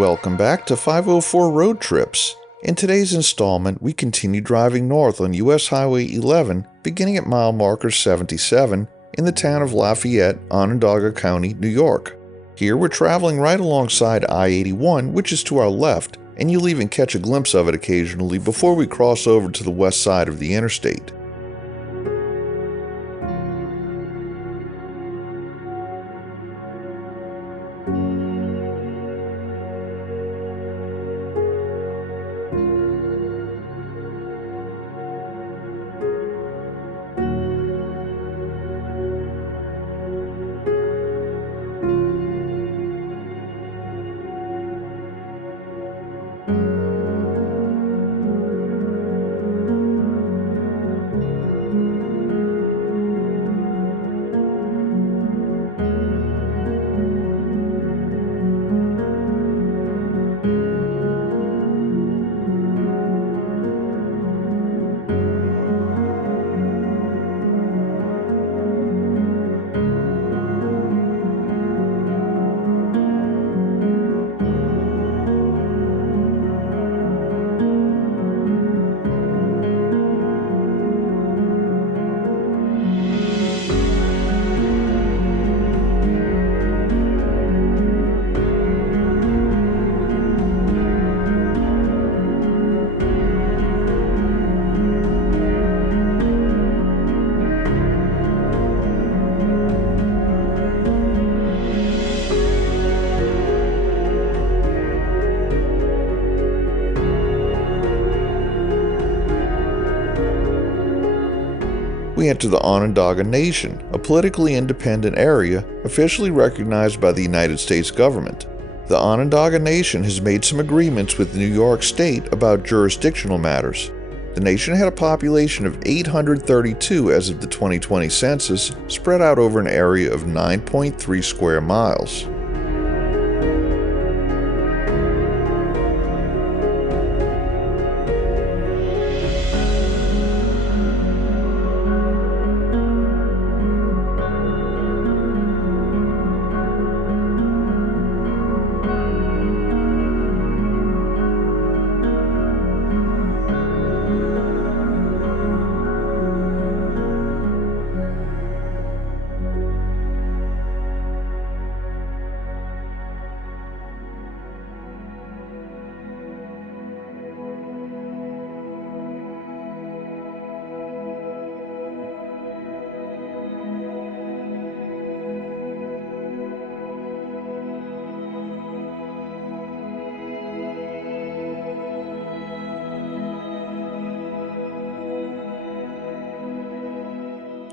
Welcome back to 504 Road Trips. In today's installment, we continue driving north on US Highway 11, beginning at mile marker 77 in the town of Lafayette, Onondaga County, New York. Here we're traveling right alongside I-81, which is to our left, and you'll even catch a glimpse of it occasionally before we cross over to the west side of the interstate. We enter the Onondaga Nation, a politically independent area officially recognized by the United States government. The Onondaga Nation has made some agreements with New York State about jurisdictional matters. The nation had a population of 832 as of the 2020 census, spread out over an area of 9.3 square miles.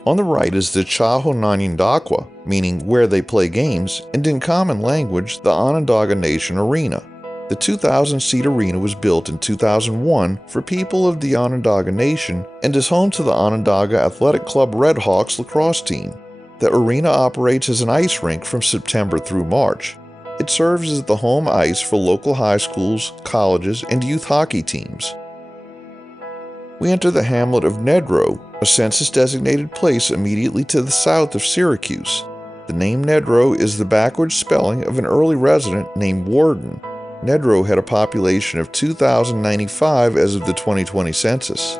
On the right is the Chahonanyandaqua, meaning where they play games, and in common language, the Onondaga Nation Arena. The 2,000-seat arena was built in 2001 for people of the Onondaga Nation and is home to the Onondaga Athletic Club Redhawks lacrosse team. The arena operates as an ice rink from September through March. It serves as the home ice for local high schools, colleges, and youth hockey teams. We enter the hamlet of Nedrow, a census-designated place immediately to the south of Syracuse. The name Nedrow is the backwards spelling of an early resident named Worden. Nedrow had a population of 2,095 as of the 2020 census.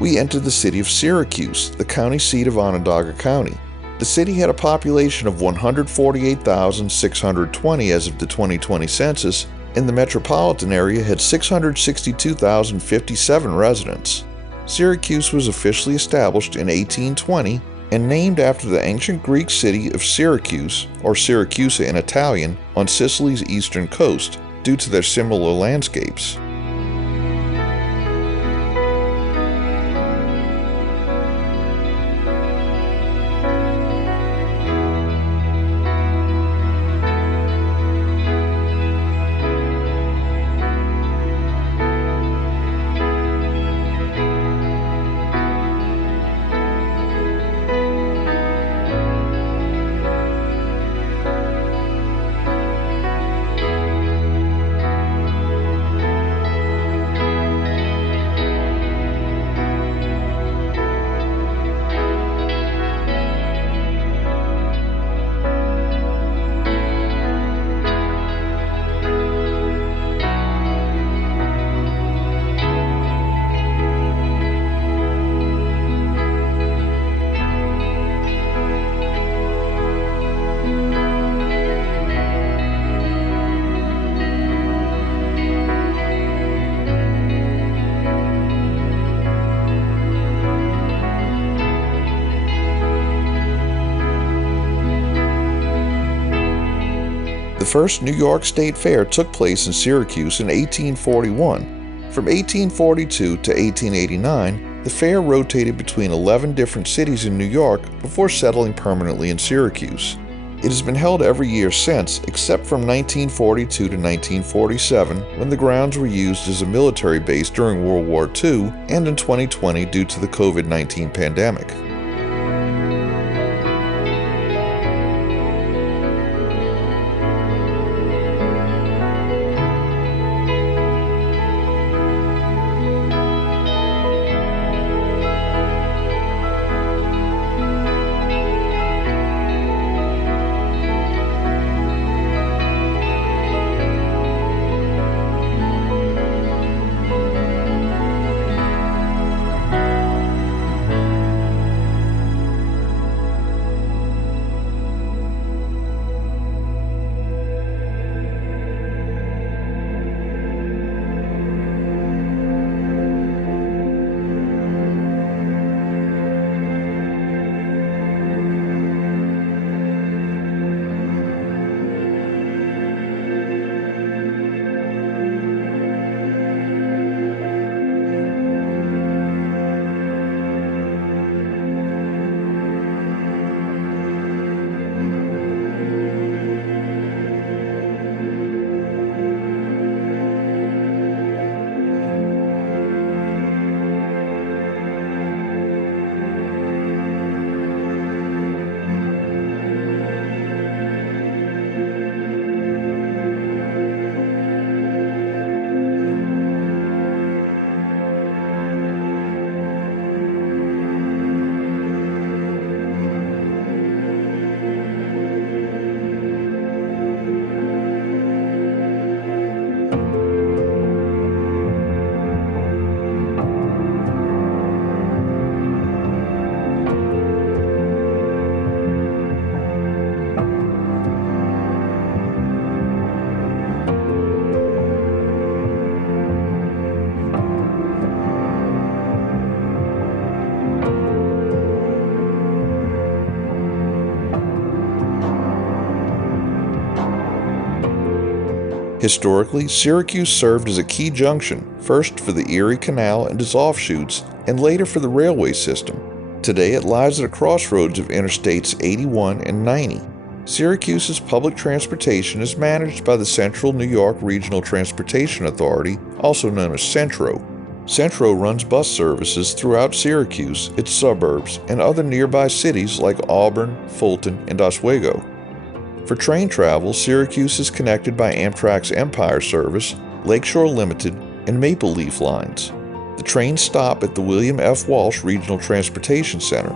we entered the city of Syracuse, the county seat of Onondaga County. The city had a population of 148,620 as of the 2020 census, and the metropolitan area had 662,057 residents. Syracuse was officially established in 1820 and named after the ancient Greek city of Syracuse, or Syracusa in Italian, on Sicily's eastern coast, due to their similar landscapes. The first New York State Fair took place in Syracuse in 1841. From 1842 to 1889, the fair rotated between 11 different cities in New York before settling permanently in Syracuse. It has been held every year since, except from 1942 to 1947, when the grounds were used as a military base during World War II, and in 2020 due to the COVID-19 pandemic. Historically, Syracuse served as a key junction, first for the Erie Canal and its offshoots, and later for the railway system. Today it lies at a crossroads of Interstates 81 and 90. Syracuse's public transportation is managed by the Central New York Regional Transportation Authority, also known as Centro. Centro runs bus services throughout Syracuse, its suburbs, and other nearby cities like Auburn, Fulton, and Oswego. For train travel, Syracuse is connected by Amtrak's Empire Service, Lakeshore Limited, and Maple Leaf lines. The trains stop at the William F. Walsh Regional Transportation Center.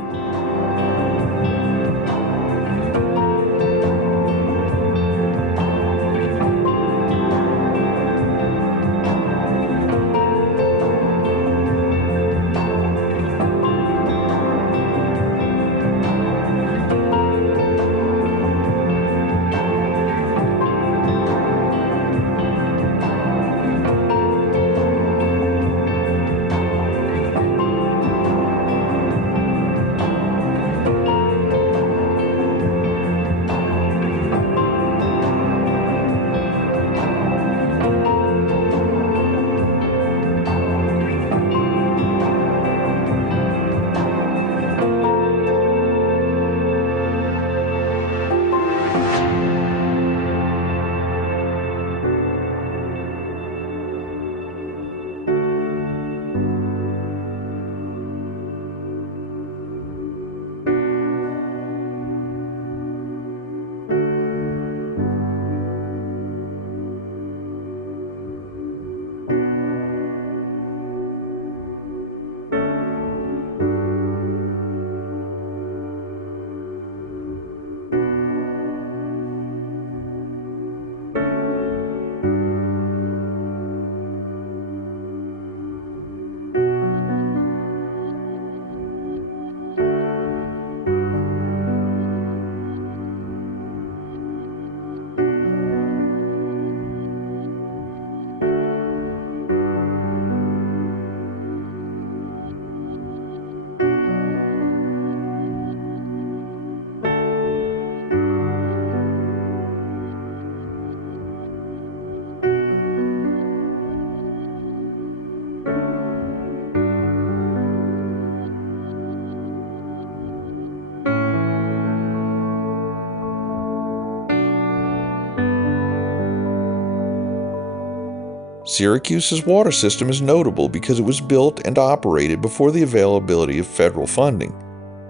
Syracuse's water system is notable because it was built and operated before the availability of federal funding.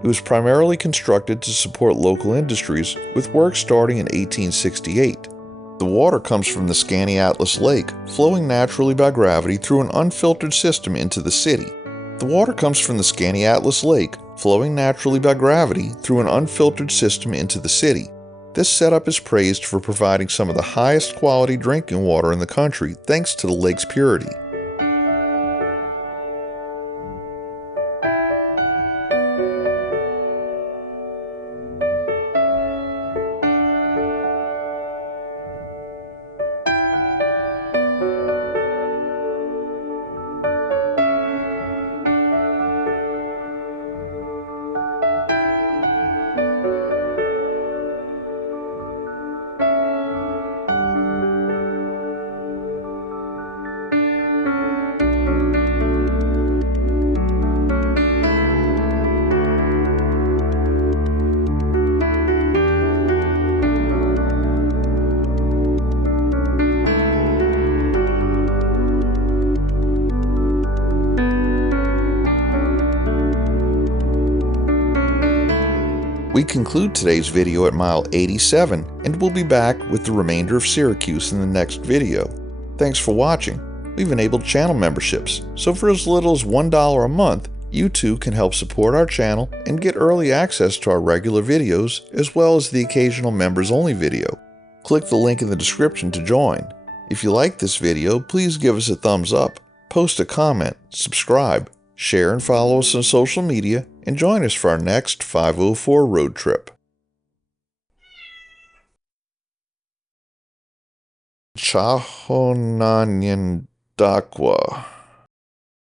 It was primarily constructed to support local industries, with work starting in 1868. The water comes from the Skaneateles Lake, flowing naturally by gravity through an unfiltered system into the city. The water comes from the Skaneateles Lake, flowing naturally by gravity through an unfiltered system into the city. This setup is praised for providing some of the highest quality drinking water in the country thanks to the lake's purity. We conclude today's video at mile 87, and we'll be back with the remainder of Syracuse in the next video. Thanks for watching. We've enabled channel memberships, so for as little as $1 a month, you too can help support our channel and get early access to our regular videos as well as the occasional members-only video. Click the link in the description to join. If you like this video, please give us a thumbs up, post a comment, subscribe, share and follow us on social media, and join us for our next 504 road trip. Chahonanyandaqua.